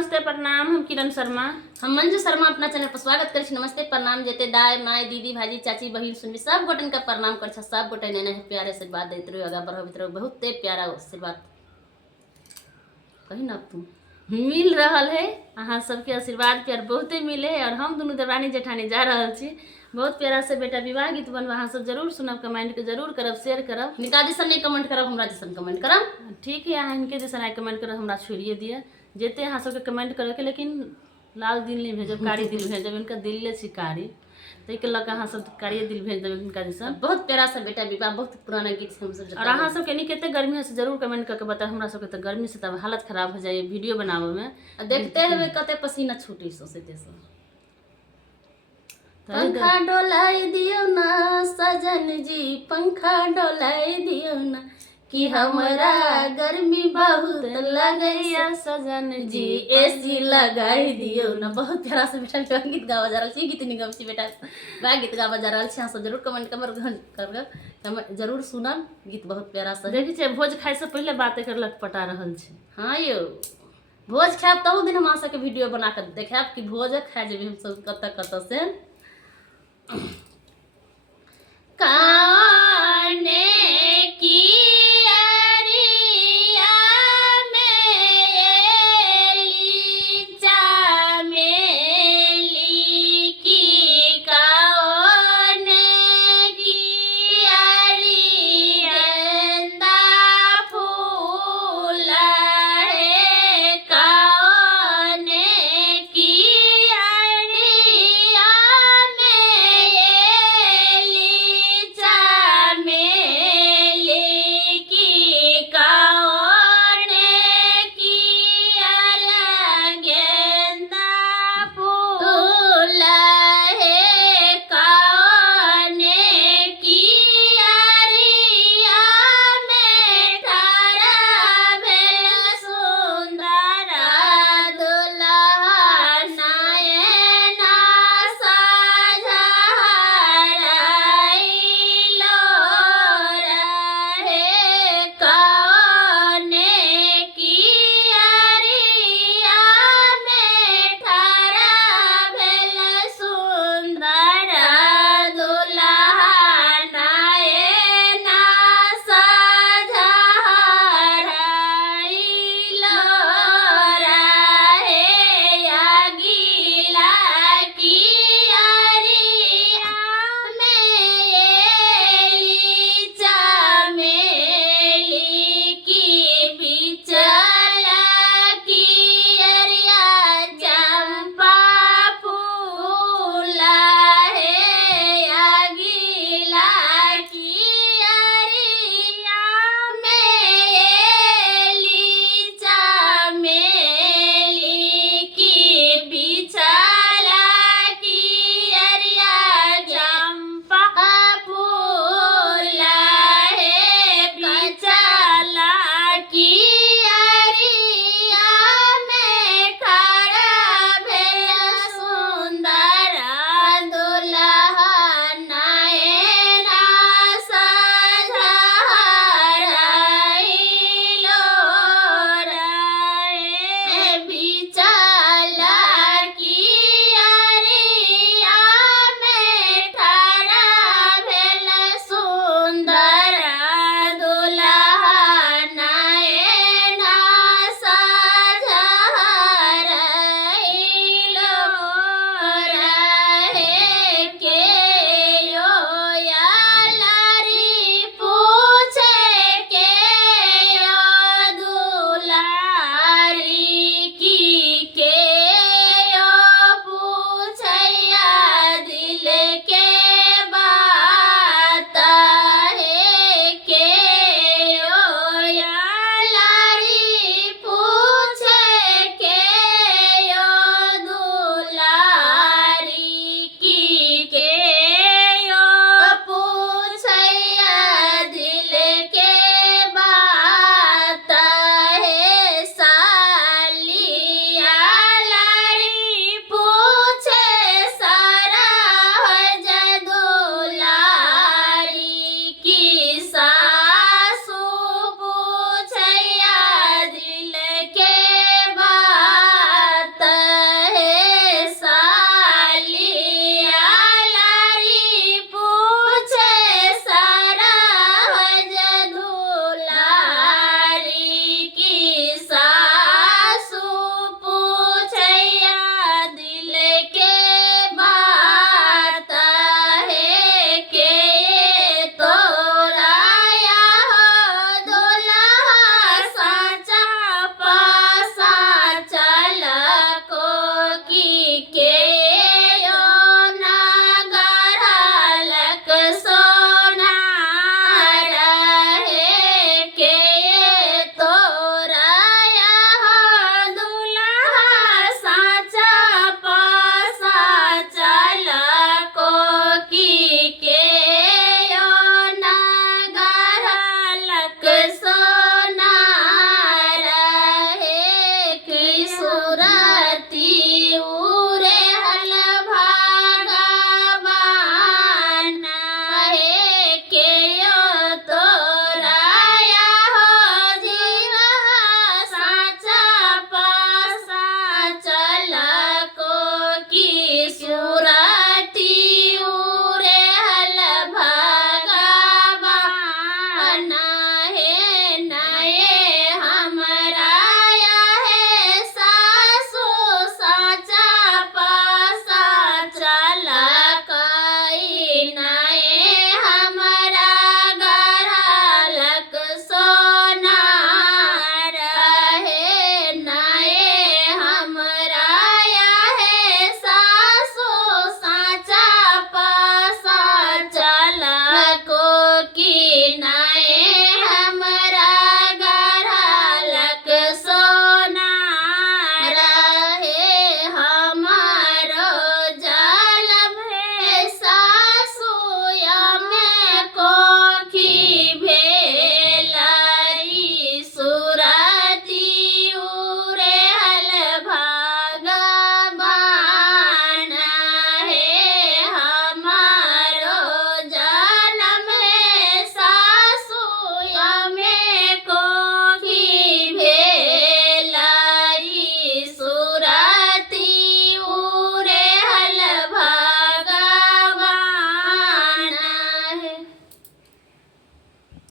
नमस्ते प्रणाम। हम किरण शर्मा, हम मंजू शर्मा अपना चैनल पर स्वागत कर। नमस्ते प्रणाम जेते दाय माय दीदी भाजी चाची बहिन सुनबी सब गोटन का प्रणाम कर। सब गोटे ने प्यारे आशीर्वाद देते रहो, आगा बढ़ाते रहो। बहुत प्यारा आशीर्वाद कही ना तुम मिल रहा है। अहाँ सबके आशीर्वाद प्यार बहुते मिले है और हम दोनों देवरानी जेठानी जा रहा छी। बहुत प्यारा से बेटा विवाह गीत बनवा, अहाँ सब जरूर सुनब, कमेंट के जरूर करब, शेयर करब। निका जैसन नहीं कमेंट करब, हमरा जैसन कमेंट करब। ठीक है, अहाँ इनके जैसन आई कमेंट करब, हमरा छोड़िए दिए जेते अहाँ सबके कमेंट करे के, लेकिन लाल दिल नहीं भेजब, कारी दिल भेजब। इनका दिल से कारी तै के लग अहाँ सब कारी दिल भेज देब इनका जैसन। बहुत प्यारा सा बेटा विवाह, बहुत पुराना गीत हम सब। और अहाँ सबके नहीं कहते गर्मी है से जरूर कमेंट करके बताओ। हमरा सबके तो गर्मी से तब हालत खराब हो जाए वीडियो बनावे में। देखते हुए कते पसीना छूटी सोचते से। पंखा डोलाई दियो ना सजन जी, पंखा डोलाई दियो ना कि हमरा गर्मी बहुत लगैया सजन जी, एसी लगाई दियो ना। बहुत प्यारा से बेटा गीत गावा जा रहल छी। गीत नहीं गावे छी बेटा, वह गीत गावा जा रहल छी। सब जरूर कमेंट कर जरूर सुनब। गीत बहुत प्यारा सा देखी छे। भोज खाए से पहले बातें कर लटपटा रहल छी। हाँ यो, भोज खाब तब दिन हम सबके वीडियो बना कर देखाब कि भोज खाए जेबी हम सब कत से। का